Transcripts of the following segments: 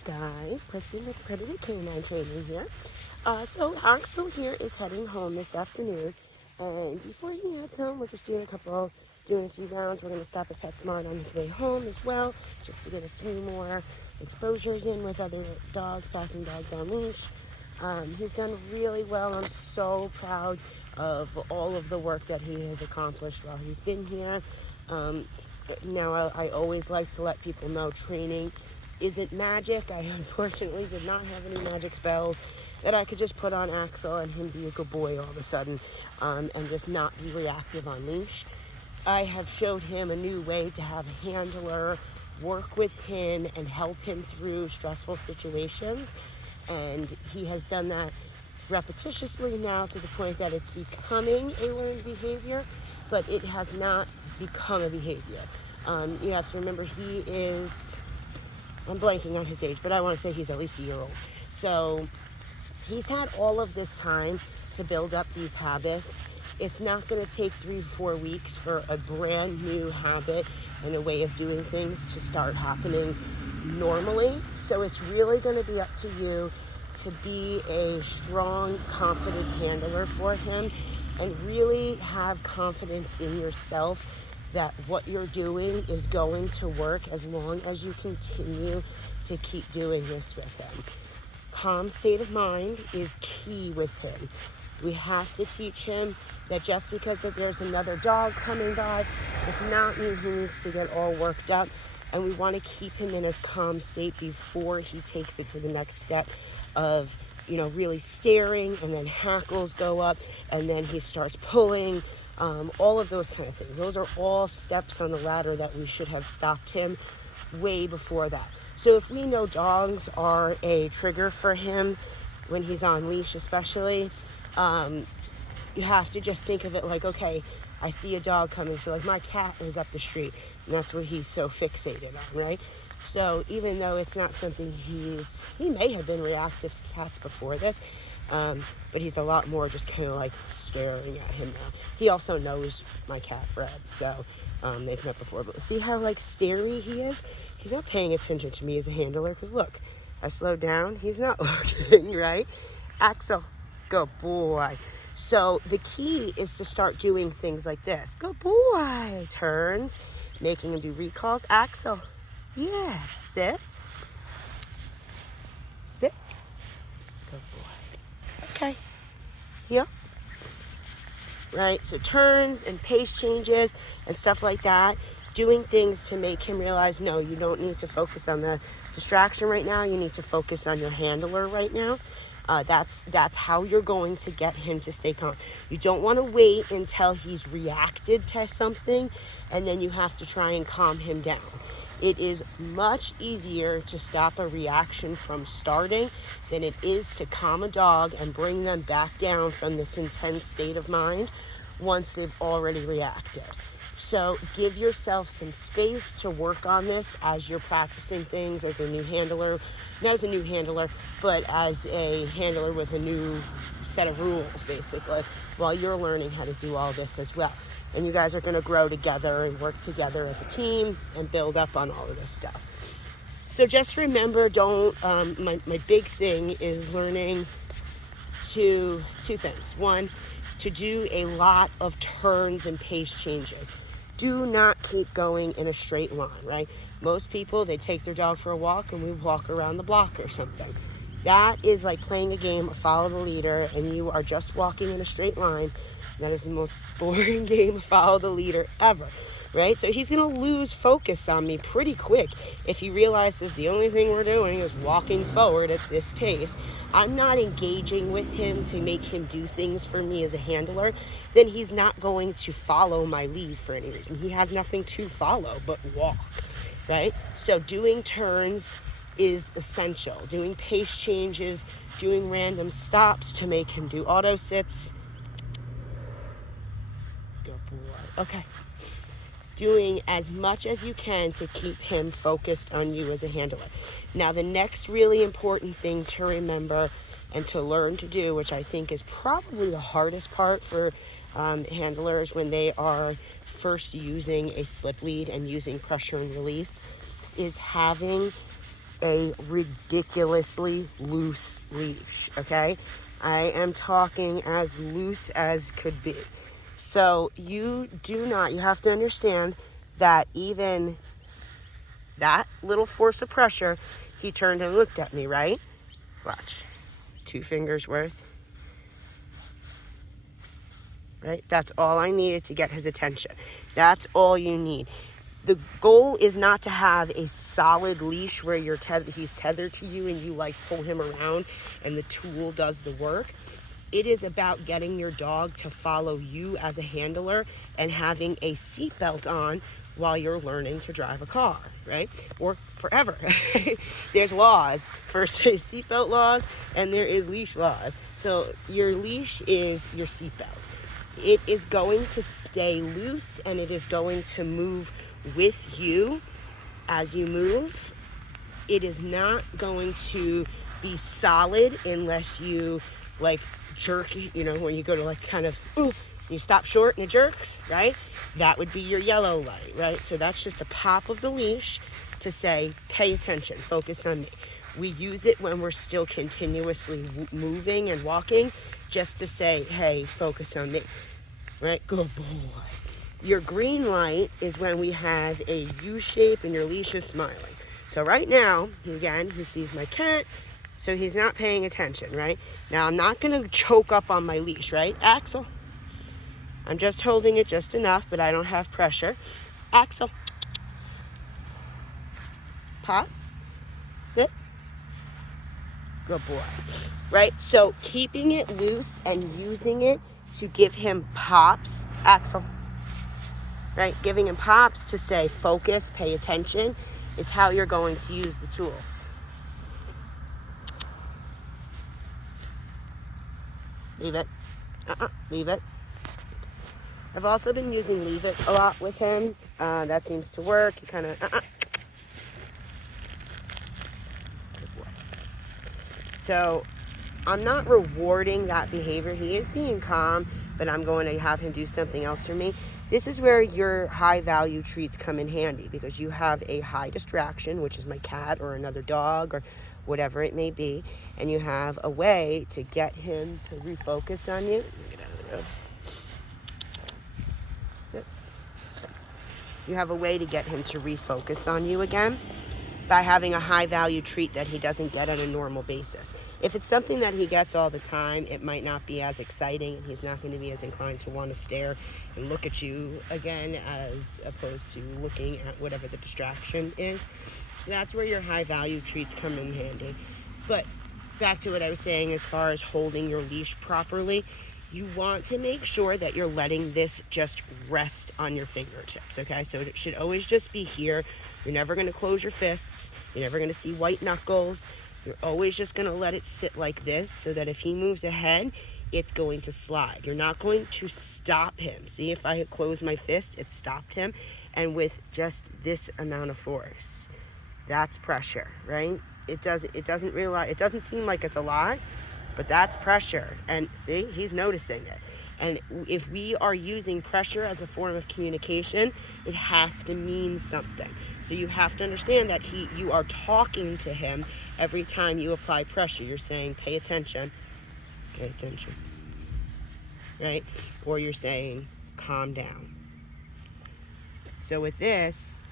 up, guys? Kristen with Accredited Canine Training here. So Axel here is heading home this afternoon, and before he heads home, we're just doing a few rounds. We're going to stop at PetSmart on his way home as well, just to get a few more exposures in with other dogs, passing dogs on leash. He's done really well. I'm so proud of all of the work that he has accomplished while he's been here. Now, I always like to let people know training isn't magic. I unfortunately did not have any magic spells that I could just put on Axel and him be a good boy all of a sudden, and just not be reactive on leash. I have showed him a new way to have a handler work with him and help him through stressful situations, and he has done that repetitiously now to the point that it's becoming a learned behavior, but it has not become a behavior. You have to remember I'm blanking on his age, but I want to say he's at least a year old. So he's had all of this time to build up these habits. It's not going to take 3-4 weeks for a brand new habit and a way of doing things to start happening normally. So it's really going to be up to you to be a strong, confident handler for him and really have confidence in yourself that what you're doing is going to work as long as you continue to keep doing this with him. Calm state of mind is key with him. We have to teach him that just because that there's another dog coming by does not mean he needs to get all worked up, and we want to keep him in his calm state before he takes it to the next step of really staring, and then hackles go up, and then he starts pulling. All of those kind of things. Those are all steps on the ladder that we should have stopped him way before that. So if we know dogs are a trigger for him when he's on leash especially, you have to just think of it like, okay, I see a dog coming. So like my cat is up the street, and that's what he's so fixated on, right? So even though it's not something he may have been reactive to cats before this, but he's a lot more just kind of like staring at him now. He also knows my cat Fred, so they've met before. But see how like starey he is? He's not paying attention to me as a handler, because look, I slowed down. He's not looking, right? Axel, good boy. So the key is to start doing things like this. Good boy. Turns, making him do recalls. Axel, yes, sit. Sit. Good boy. Okay. Here. Right? So turns and pace changes and stuff like that. Doing things to make him realize, no, you don't need to focus on the distraction right now. You need to focus on your handler right now. That's how you're going to get him to stay calm. You don't want to wait until he's reacted to something and then you have to try and calm him down. It is much easier to stop a reaction from starting than it is to calm a dog and bring them back down from this intense state of mind once they've already reacted. So give yourself some space to work on this as you're practicing things as a new handler, not as a new handler, but as a handler with a new set of rules, basically, while you're learning how to do all this as well. And you guys are going to grow together and work together as a team and build up on all of this stuff. So just remember, my big thing is learning two things. One, to do a lot of turns and pace changes. Do not keep going in a straight line, right? Most people, they take their dog for a walk and we walk around the block or something. That is like playing a game of follow the leader and you are just walking in a straight line. That is the most boring game of follow the leader ever, right? So he's going to lose focus on me pretty quick if he realizes the only thing we're doing is walking forward at this pace. I'm not engaging with him to make him do things for me as a handler, then he's not going to follow my lead for any reason. He has nothing to follow but walk, right? So doing turns is essential. Doing pace changes, doing random stops to make him do auto sits. Good boy. Okay. Doing as much as you can to keep him focused on you as a handler. Now, the next really important thing to remember and to learn to do, which I think is probably the hardest part for handlers when they are first using a slip lead and using pressure and release, is having a ridiculously loose leash, okay? I am talking as loose as could be. So you have to understand that even that little force of pressure, he turned and looked at me, right? Watch. 2 fingers worth. Right? That's all I needed to get his attention. That's all you need. The goal is not to have a solid leash where he's tethered to you and you like pull him around and the tool does the work. It is about getting your dog to follow you as a handler and having a seatbelt on while you're learning to drive a car, right? Or forever. There's laws for seatbelt laws and there is leash laws. So your leash is your seatbelt. It is going to stay loose and it is going to move with you as you move. It is not going to be solid unless you like jerk, when you go to like kind of, you stop short and it jerks, right? That would be your yellow light, right? So that's just a pop of the leash to say, pay attention, focus on me. We use it when we're still continuously moving and walking just to say, hey, focus on me, right? Good boy. Your green light is when we have a U shape and your leash is smiling. So right now, he sees my cat, so he's not paying attention, right? Now, I'm not going to choke up on my leash, right? Axel. I'm just holding it just enough, but I don't have pressure. Axel. Pop. Sit. Good boy. Right? So keeping it loose and using it to give him pops. Axel. Right? Giving him pops to say focus, pay attention is how you're going to use the tool. Leave it. Leave it. I've also been using leave it a lot with him. That seems to work. He kind of, So I'm not rewarding that behavior. He is being calm, but I'm going to have him do something else for me. This is where your high value treats come in handy because you have a high distraction, which is my cat or another dog or whatever it may be, and you have a way to get him to refocus on you. Sit. You have a way to get him to refocus on you again by having a high value treat that he doesn't get on a normal basis. If it's something that he gets all the time, it might not be as exciting and he's not going to be as inclined to want to stare and look at you again as opposed to looking at whatever the distraction is. So that's where your high value treats come in handy. But back to what I was saying as far as holding your leash properly, you want to make sure that you're letting this just rest on your fingertips, okay? So it should always just be here. You're never going to close your fists. You're never going to see white knuckles. You're always just going to let it sit like this so that if he moves ahead, it's going to slide. You're not going to stop him. See, if I had closed my fist, it stopped him. And with just this amount of force, that's pressure, right? It doesn't seem like it's a lot, but that's pressure. And see, he's noticing it. And if we are using pressure as a form of communication, it has to mean something. So you have to understand that you are talking to him every time you apply pressure. You're saying, pay attention, right? Or you're saying, calm down. So with this,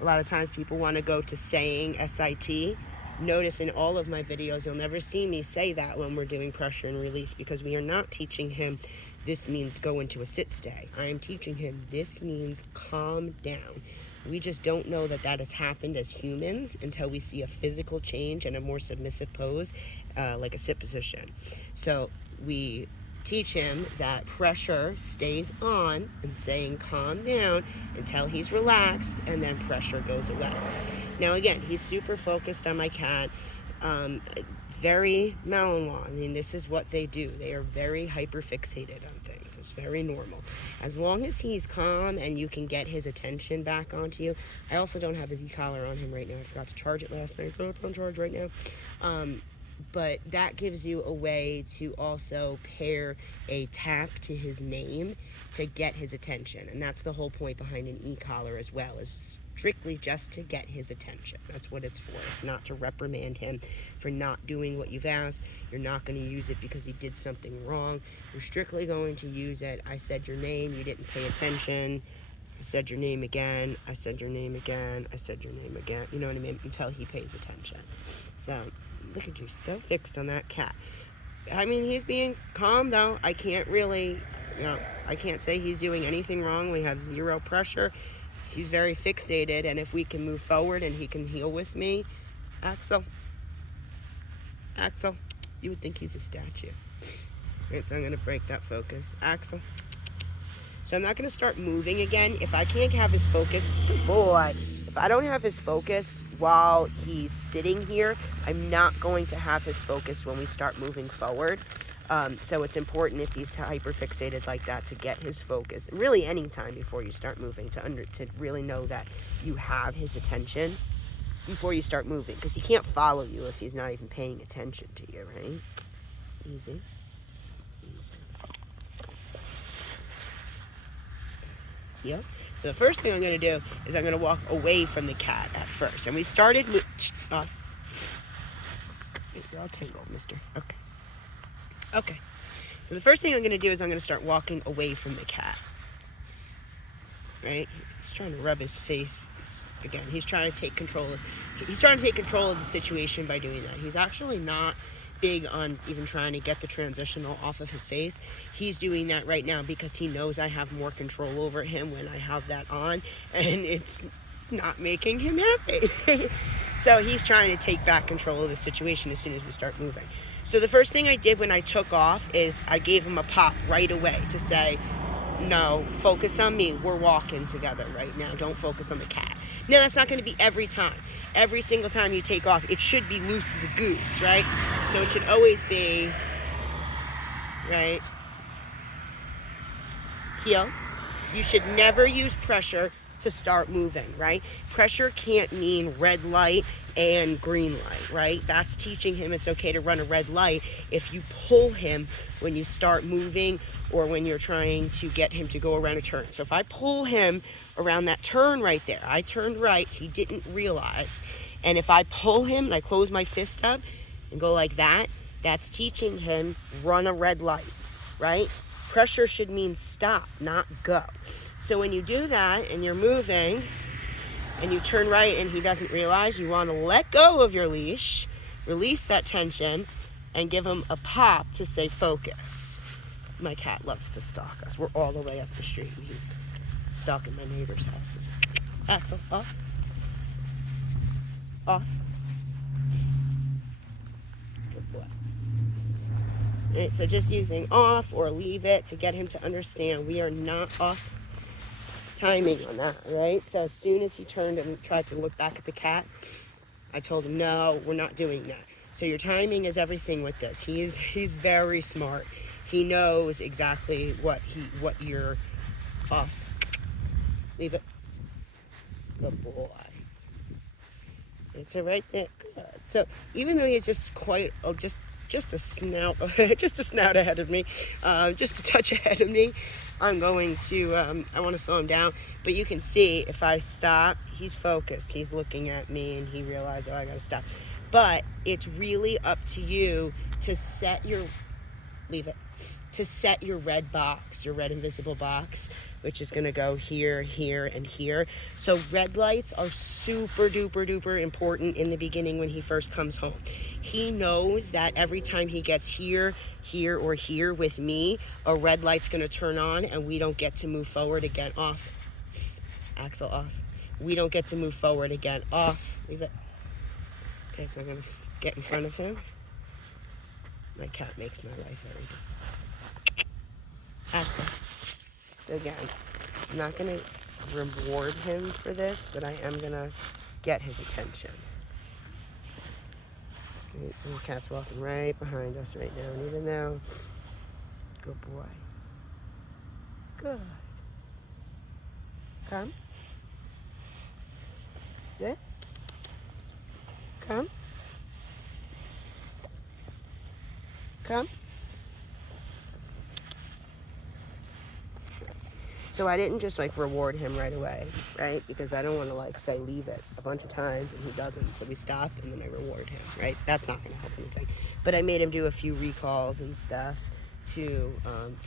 a lot of times people want to go to saying SIT. Notice in all of my videos, you'll never see me say that when we're doing pressure and release because we are not teaching him this means go into a sit stay. I am teaching him this means calm down. We just don't know that has happened as humans until we see a physical change and a more submissive pose, like a sit position. So we teach him that pressure stays on and saying calm down until he's relaxed and then pressure goes away. Now again, he's super focused on my cat, very Malinois. I mean, this is what they do. They are very hyper fixated on things. It's very normal. As long as he's calm and you can get his attention back onto you. I also don't have his e-collar on him right now. I forgot to charge it last night, so it's on charge right now. But that gives you a way to also pair a tap to his name to get his attention. And that's the whole point behind an e-collar as well, is strictly just to get his attention. That's what it's for. It's not to reprimand him for not doing what you've asked. You're not going to use it because he did something wrong. You're strictly going to use it. I said your name, you didn't pay attention. I said your name again. I said your name again. I said your name again. You know what I mean? Until he pays attention. So, look at you, so fixed on that cat. I mean, he's being calm, though. I can't really, I can't say he's doing anything wrong. We have zero pressure. He's very fixated, and if we can move forward and he can heal with me, Axel, you would think he's a statue. Right, so I'm going to break that focus. Axel. So I'm not going to start moving again. If I can't have his focus, good boy. If I don't have his focus while he's sitting here, I'm not going to have his focus when we start moving forward. So it's important if he's hyper fixated like that to get his focus. And really any time before you start moving to really know that you have his attention before you start moving. Because he can't follow you if he's not even paying attention to you, right? Easy. Yep. So the first thing I'm going to do is I'm going to walk away from the cat at first. And we started... You're all tangled, mister. Okay. Okay. So the first thing I'm going to do is I'm going to start walking away from the cat. Right? He's trying to rub his face. Again, he's trying to take control of the situation by doing that. He's actually not big on even trying to get the transitional off of his face. He's doing that right now because he knows I have more control over him when I have that on, and it's not making him happy. So he's trying to take back control of the situation as soon as we start moving. So the first thing I did when I took off is I gave him a pop right away to say, no, focus on me. We're walking together right now. Don't focus on the cat. Now, that's not going to be every time. Every single time you take off, it should be loose as a goose, right? So it should always be, right, heel. You should never use pressure to start moving, right? Pressure can't mean red light and green light, right? That's teaching him it's okay to run a red light if you pull him when you start moving or when you're trying to get him to go around a turn. So if I pull him around that turn right there, I turned right, he didn't realize. And if I pull him and I close my fist up and go like that, that's teaching him run a red light, right? Pressure should mean stop, not go. So when you do that and you're moving and you turn right and he doesn't realize, you want to let go of your leash, release that tension, and give him a pop to say focus. My cat loves to stalk us. We're all the way up the street and he's stalking my neighbor's houses. Axel, off. Off. Good boy. Alright, so just using off or leave it to get him to understand we are not off timing on that, right? So as soon as he turned and tried to look back at the cat, I told him, no, we're not doing that. So your timing is everything with this. He's very smart. He knows exactly what you're off. Leave it. Good boy. It's right there. Good. So even though he's just quite just a snout ahead of me, just a touch ahead of me, I'm going to I want to slow him down. But you can see if I stop, he's focused. He's looking at me and he realized, oh, I gotta stop. But it's really up to you to set your red box, your red invisible box, which is going to go here, here, and here. So red lights are super duper duper important in the beginning when he first comes home. He knows that every time he gets here, here, or here with me, a red light's going to turn on and we don't get to move forward again. Off. Axel, off. We don't get to move forward again. Off. Leave it. Okay, so I'm going to get in front of him. My cat makes my life very good. Axel. So again, I'm not going to reward him for this, but I am going to get his attention. Right, so the cat's walking right behind us right now, and even though, good boy. Good. Come. Sit. Come. Come. So I didn't just like reward him right away, right? Because I don't want to like say leave it a bunch of times and he doesn't. So we stop and then I reward him, right? That's not going to help anything. But I made him do a few recalls and stuff to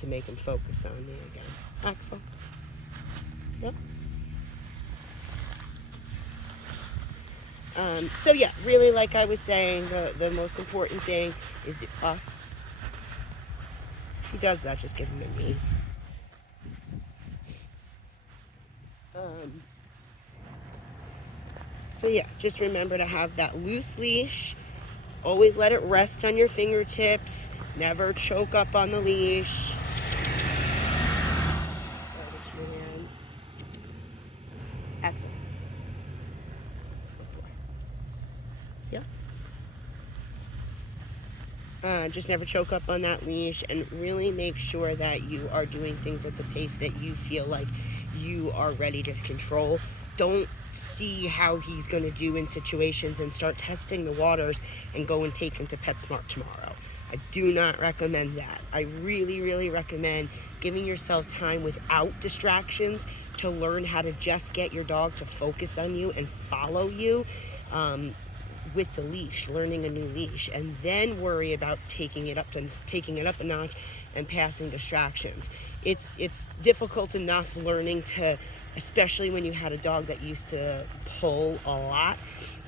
make him focus on me again. Axel. Yep. So yeah, really, like I was saying, the most important thing is to he does that, just give him a knee. So yeah, just remember to have that loose leash. Always let it rest on your fingertips. Never choke up on the leash. Excellent. Yeah. Just never choke up on that leash, and really make sure that you are doing things at the pace that you feel like you are ready to control. Don't see how he's going to do in situations and start testing the waters and go and take him to PetSmart tomorrow. I do not recommend that. I really, really recommend giving yourself time without distractions to learn how to just get your dog to focus on you and follow you with the leash, learning a new leash, and then worry about taking it up a notch and passing distractions. It's difficult enough learning to, especially when you had a dog that used to pull a lot,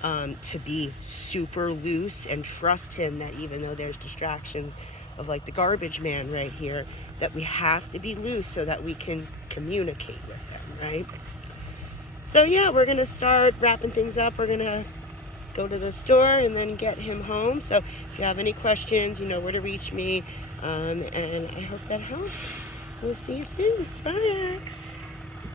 to be super loose and trust him that even though there's distractions of like the garbage man right here, that we have to be loose so that we can communicate with him, right? So yeah, we're gonna start wrapping things up. We're gonna go to the store and then get him home. So if you have any questions, you know where to reach me, and I hope that helps. We'll see you soon. Bye, Ax.